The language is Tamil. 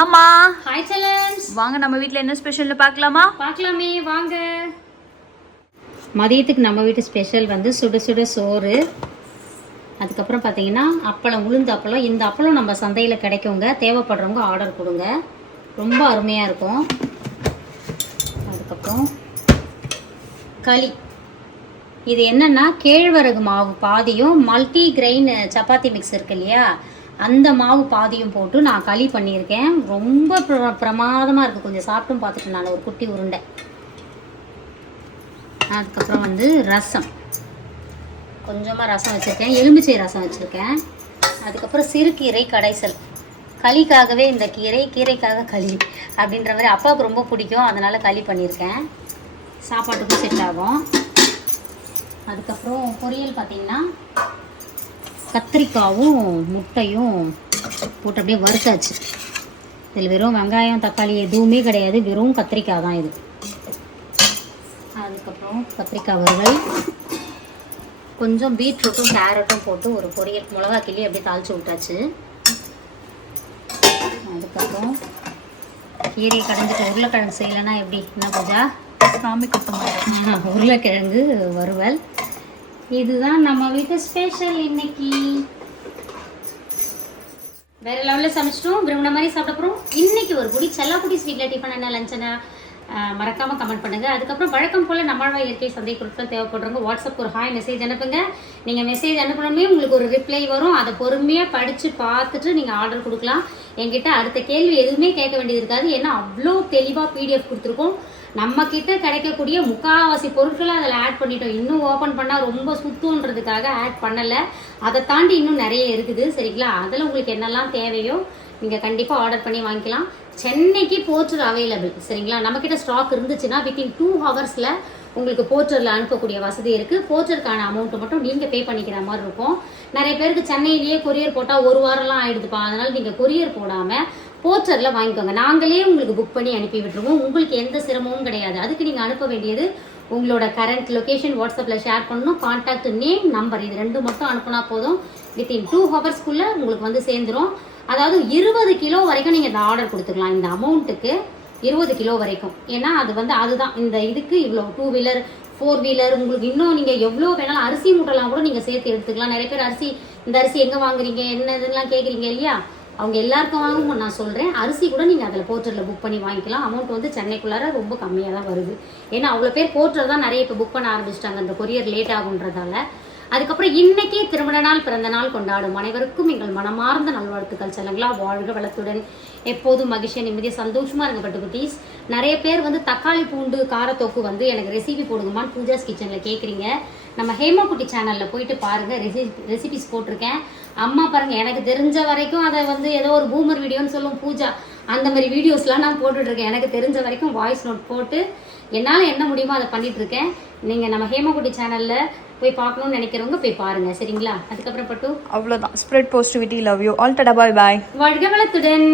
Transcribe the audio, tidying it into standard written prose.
ஆமா ஹாய் செல்லம்ஸ், வாங்க நம்ம வீட்ல என்ன ஸ்பெஷல்னு பார்க்கலாமா? பார்க்கலாமே வாங்க. மதியத்துக்கு நம்ம வீட்டு ஸ்பெஷல் வந்து சுட சுட சோறு, அதுக்கப்புறம் பார்த்தீங்கன்னா அப்பளம், உளுந்து அப்பளம். இந்த அப்பளம் நம்ம சந்தையில் கிடைக்குங்க, தேவைப்படுறவங்க ஆர்டர் கொடுங்க, ரொம்ப அருமையாக இருக்கும். அதுக்கப்புறம் களி. இது என்னென்னா கேழ்வரகு மாவு பாதியும் மல்டி கிரெயின் சப்பாத்தி மிக்ஸ் இருக்கு இல்லையா, அந்த மாவு பாதியும் போட்டு நான் களி பண்ணியிருக்கேன். ரொம்ப பிரமாதமாக இருக்குது. கொஞ்சம் சாப்பிட்டும் பார்த்துட்டு நான் ஒரு குட்டி உருண்டை. அதுக்கப்புறம் வந்து ரசம், கொஞ்சமாக ரசம் வச்சுருக்கேன், எலுமிச்சை ரசம் வச்சுருக்கேன். அதுக்கப்புறம் சிறுகீரை கடைசல். களிக்காகவே இந்த கீரைக்காக களி அப்படின்ற மாதிரி அப்பாவுக்கு ரொம்ப பிடிக்கும், அதனால் களி பண்ணியிருக்கேன். சாப்பாட்டுக்கும் செட் ஆகும். அதுக்கப்புறம் பொரியல் பார்த்திங்கன்னா கத்திரிக்காவும் முட்டையும் போட்டு அப்படியே வறுத்தாச்சு. இதில் வெறும் வெங்காயம் தக்காளி எதுவுமே கிடையாது, வெறும் கத்திரிக்காய் தான் இது. அதுக்கப்புறம் கத்திரிக்காய் வறுவல், கொஞ்சம் பீட்ரூட்டும் கேரட்டும் போட்டு ஒரு பொரியல், மிளகா கிள்ளி அப்படியே தாளித்து விட்டாச்சு. அதுக்கப்புறம் கீரையை கடைஞ்சிட்டு உருளைக்கிழங்கு செய்யலைன்னா எப்படி, என்ன பூஜா? சாமி குத்தமாக உருளைக்கிழங்கு வறுவல். இதுதான் நம்ம வீட்டு ஸ்பெஷல் இன்னைக்கு. வேற லெவலில் சமைச்சிட்டோம், விரும்பின மாதிரி சாப்பிட போகிறோம். இன்னைக்கு ஒரு குடி செல்லாக்குடி ஸ்வீட்டில் டிஃபன் என்ன லஞ்ச் என்ன மறக்காமல் கமெண்ட் பண்ணுங்கள். அதுக்கப்புறம் வழக்கம் போல் நம்மளோட இயற்கை சந்தை பொருட்கள் தேவைப்படுறவங்க வாட்ஸ்அப் ஒரு ஹாய் மெசேஜ் அனுப்புங்க. நீங்கள் மெசேஜ் அனுப்பணுமே உங்களுக்கு ஒரு ரிப்ளை வரும், அதை பொறுமையாக படித்து பார்த்துட்டு நீங்கள் ஆர்டர் கொடுக்கலாம். என்கிட்ட அடுத்த கேள்வி எதுவுமே கேட்க வேண்டியது இருக்காது, ஏன்னா அவ்வளோ தெளிவாக பிடிஎஃப் கொடுத்துருக்கோம். நம்ம கிட்ட கிடைக்கக்கூடிய முக்கால்வாசி பொருட்களை அதில் ஆட் பண்ணிட்டோம். இன்னும் ஓப்பன் பண்ணால் ரொம்ப சுத்தன்றதுக்காக ஆட் பண்ணலை, அதை தாண்டி இன்னும் நிறைய இருக்குது. சரிங்களா? அதில் உங்களுக்கு என்னெல்லாம் தேவையோ நீங்கள் கண்டிப்பாக ஆர்டர் பண்ணி வாங்கிக்கலாம். சென்னைக்கு போர்ட்டர் அவைலபிள். சரிங்களா? நம்மக்கிட்ட ஸ்டாக் இருந்துச்சுன்னா வித்தின் 2 ஹவர்ஸில் உங்களுக்கு போர்ட்டரில் அனுப்பக்கூடிய வசதி இருக்குது. போர்ட்டருக்கான அமௌண்ட்டு மட்டும் நீங்கள் பே பண்ணிக்கிற மாதிரி இருக்கும். நிறைய பேருக்கு சென்னையிலேயே கொரியர் போட்டால் 1 வாரம்லாம் ஆகிடுதுப்பா, அதனால் நீங்கள் கொரியர் போடாமல் போர்ட்டரில் வாங்கிக்கோங்க. நாங்களே உங்களுக்கு புக் பண்ணி அனுப்பி விட்டுருவோம், உங்களுக்கு எந்த சிரமமும் கிடையாது. அதுக்கு நீங்கள் அனுப்ப வேண்டியது உங்களோட கரண்ட் லொக்கேஷன் வாட்ஸ்அப்பில் ஷேர் பண்ணணும், கான்டாக்ட் நேம் நம்பர், இது 2 மட்டும் அனுப்புனா போதும். வித்தின் 2 ஹவர்ஸ்க்குள்ளே உங்களுக்கு வந்து சேர்ந்துடும். அதாவது 20 கிலோ வரைக்கும் நீங்கள் இந்த ஆர்டர் கொடுத்துக்கலாம். இந்த அமௌண்ட்டுக்கு 20 கிலோ வரைக்கும். ஏன்னா அது வந்து அதுதான் இந்த இதுக்கு இவ்வளோ 2 வீலர் 4 வீலர் உங்களுக்கு இன்னும் நீங்கள் எவ்வளோ வேணாலும் அரிசி மூட்டைலாம் கூட நீங்கள் சேர்த்து எடுத்துக்கலாம். நிறைய பேர் அரிசி, இந்த அரிசி எங்கே வாங்குறீங்க என்ன இதெல்லாம் கேட்குறீங்க இல்லையா, அவங்க எல்லாருக்கும் வாங்கும் நான் சொல்கிறேன். அரிசி கூட நீங்கள் அதில் போர்ட்டரில் புக் பண்ணி வாங்கிக்கலாம். அமௌண்ட் வந்து சென்னைக்குள்ளார ரொம்ப கம்மியாக தான் வருது. ஏன்னா அவ்வளோ பேர் போர்ட்டர் தான் நிறைய இப்போ புக் பண்ண ஆரம்பிச்சிட்டாங்க, அந்த கொரியர் லேட் ஆகுன்றதால. அதுக்கப்புறம் இன்னைக்கே திருமண நாள் பிறந்த நாள் கொண்டாடும் அனைவருக்கும் எங்கள் மனமார்ந்த நல்வாழ்த்துக்கள். செல்லுங்களா, வாழ்க வளத்துடன் எப்போதும் மகிழ்ச்சியாக நிம்மதியாக சந்தோஷமாக இருங்க பட்டு குட்டீஸ். நிறைய பேர் வந்து தக்காளி பூண்டு காரத்தொக்கு வந்து எனக்கு ரெசிபி போடுங்கம்மான்னு பூஜாஸ் கிச்சனில் கேட்குறீங்க. நம்ம ஹேமா குட்டி சேனலில் போயிட்டு பாருங்கள், ரெசிபிஸ் போட்டிருக்கேன். அம்மா பாருங்கள், எனக்கு தெரிஞ்ச வரைக்கும் அதை வந்து ஏதோ ஒரு பூமர் வீடியோன்னு சொல்லும் பூஜா, அந்த மாதிரி வீடியோஸ்லாம் நான் போட்டுட்ருக்கேன். எனக்கு தெரிஞ்ச வரைக்கும் வாய்ஸ் நோட் போட்டு என்னால் என்ன முடியுமோ அதை பண்ணிகிட்ருக்கேன். நீங்கள் நம்ம ஹேமா குட்டி சேனலில் போய் பார்க்கணும்னு நினைக்கிறவங்க போய் பாருங்கள். சரிங்களா? அதுக்கப்புறம் பட்டு அவ்வளோதான். Spread positivity, love you all. டடா, பாய் பாய். வாழ்க வளத்துடன்.